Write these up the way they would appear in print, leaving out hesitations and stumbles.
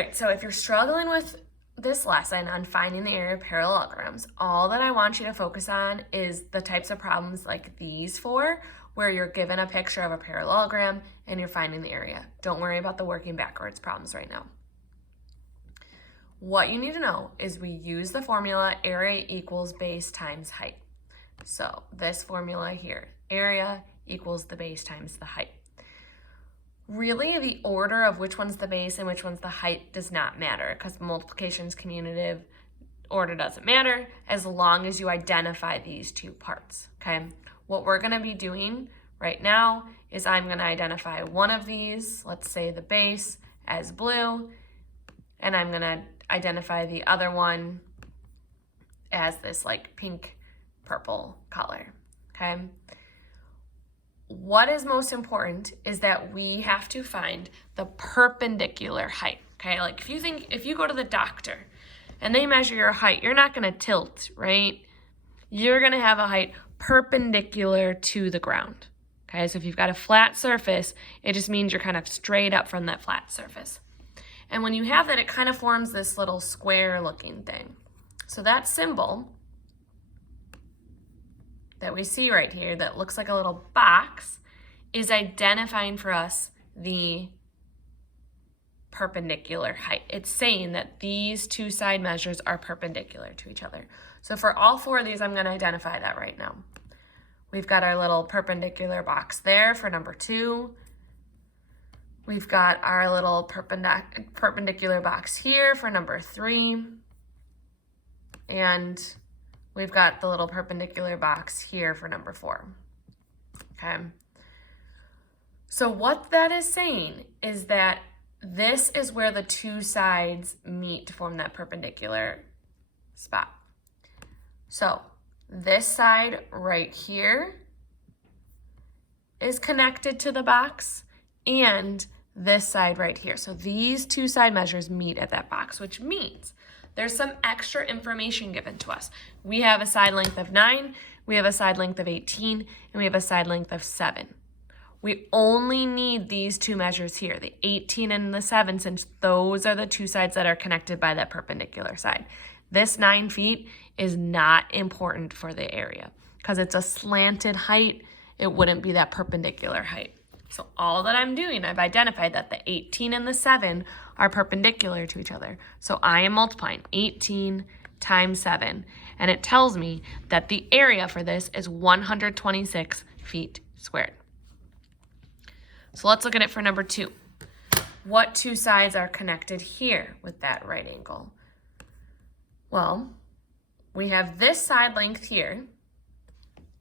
right, so if you're struggling with this lesson on finding the area of parallelograms, all that I want you to focus on is the types of problems like these four, where you're given a picture of a parallelogram and you're finding the area. Don't worry about the working backwards problems right now. What you need to know is we use the formula area equals base times height. So this formula here, area equals the base times the height. Really, the order of which one's the base and which one's the height does not matter, because multiplication is commutative. Order doesn't matter as long as you identify these two parts, okay? What we're gonna be doing right now is I'm gonna identify one of these, let's say the base, as blue, and I'm gonna identify the other one as this like pink purple color, okay? What is most important is that we have to find the perpendicular height, okay? Like if you go to the doctor and they measure your height, you're not gonna tilt, right? You're gonna have a height perpendicular to the ground, okay? So if you've got a flat surface, it just means you're kind of straight up from that flat surface. And when you have that, it kind of forms this little square looking thing. So that symbol that we see right here that looks like a little box is identifying for us the perpendicular height. It's saying that these two side measures are perpendicular to each other. So for all four of these, I'm going to identify that right now. We've got our little perpendicular box there for number 2. We've got our little perpendicular box here for number 3. And we've got the little perpendicular box here for number 4, okay? So what that is saying is that this is where the two sides meet to form that perpendicular spot. So this side right here is connected to the box, and this side right here. So these two side measures meet at that box, which means there's some extra information given to us. We have a side length of 9, we have a side length of 18, and we have a side length of 7. We only need these two measures here, the 18 and the 7, since those are the two sides that are connected by that perpendicular side. This 9 feet is not important for the area because it's a slanted height. It wouldn't be that perpendicular height. So all that I'm doing, I've identified that the 18 and the 7 are perpendicular to each other. So I am multiplying 18 times 7, and it tells me that the area for this is 126 feet squared. So let's look at it for number 2. What two sides are connected here with that right angle? Well, we have this side length here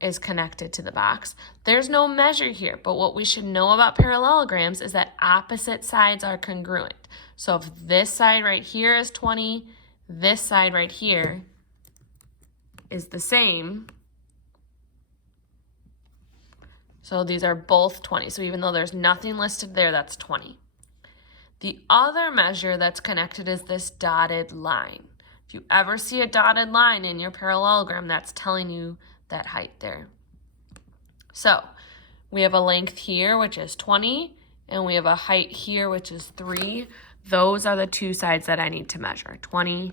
is connected to the box. There's no measure here, but what we should know about parallelograms is that opposite sides are congruent. So if this side right here is 20, this side right here is the same. So these are both 20. So even though there's nothing listed there, that's 20. The other measure that's connected is this dotted line. If you ever see a dotted line in your parallelogram, that's telling you that height there. So we have a length here, which is 20, and we have a height here, which is 3. Those are the two sides that I need to measure. 20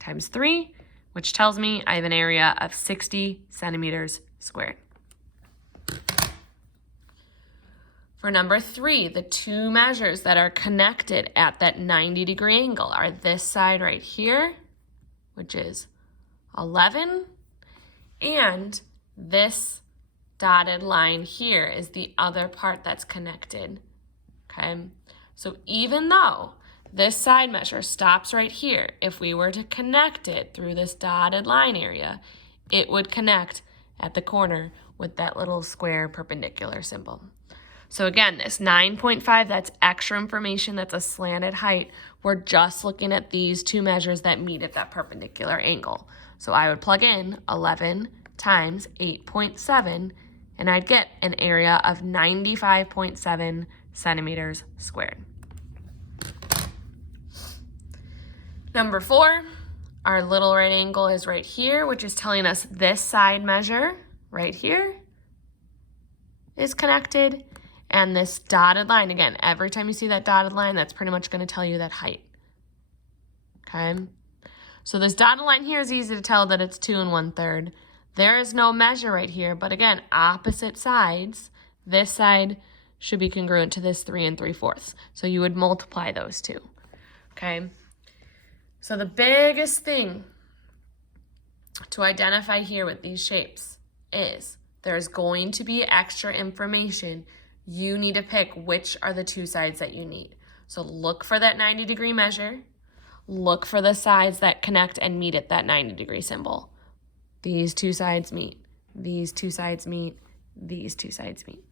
times 3, which tells me I have an area of 60 centimeters squared. For number 3, the two measures that are connected at that 90-degree angle are this side right here, which is 11, and this dotted line here is the other part that's connected, okay? So even though this side measure stops right here, if we were to connect it through this dotted line area, it would connect at the corner with that little square perpendicular symbol. So again, this 9.5, that's extra information, that's a slanted height. We're just looking at these two measures that meet at that perpendicular angle. So I would plug in 11 times 8.7, and I'd get an area of 95.7 centimeters squared. Number 4, our little right angle is right here, which is telling us this side measure right here is connected. And this dotted line, again, every time you see that dotted line, that's pretty much going to tell you that height. okay? So this dotted line here is easy to tell that it's 2 1/3. There is no measure right here, but again, opposite sides, this side should be congruent to this 3 3/4. So you would multiply those two, okay? So the biggest thing to identify here with these shapes is there's going to be extra information. You need to pick which are the two sides that you need. So look for that 90-degree measure. Look for the sides that connect and meet at that 90-degree symbol. These two sides meet. These two sides meet. These two sides meet.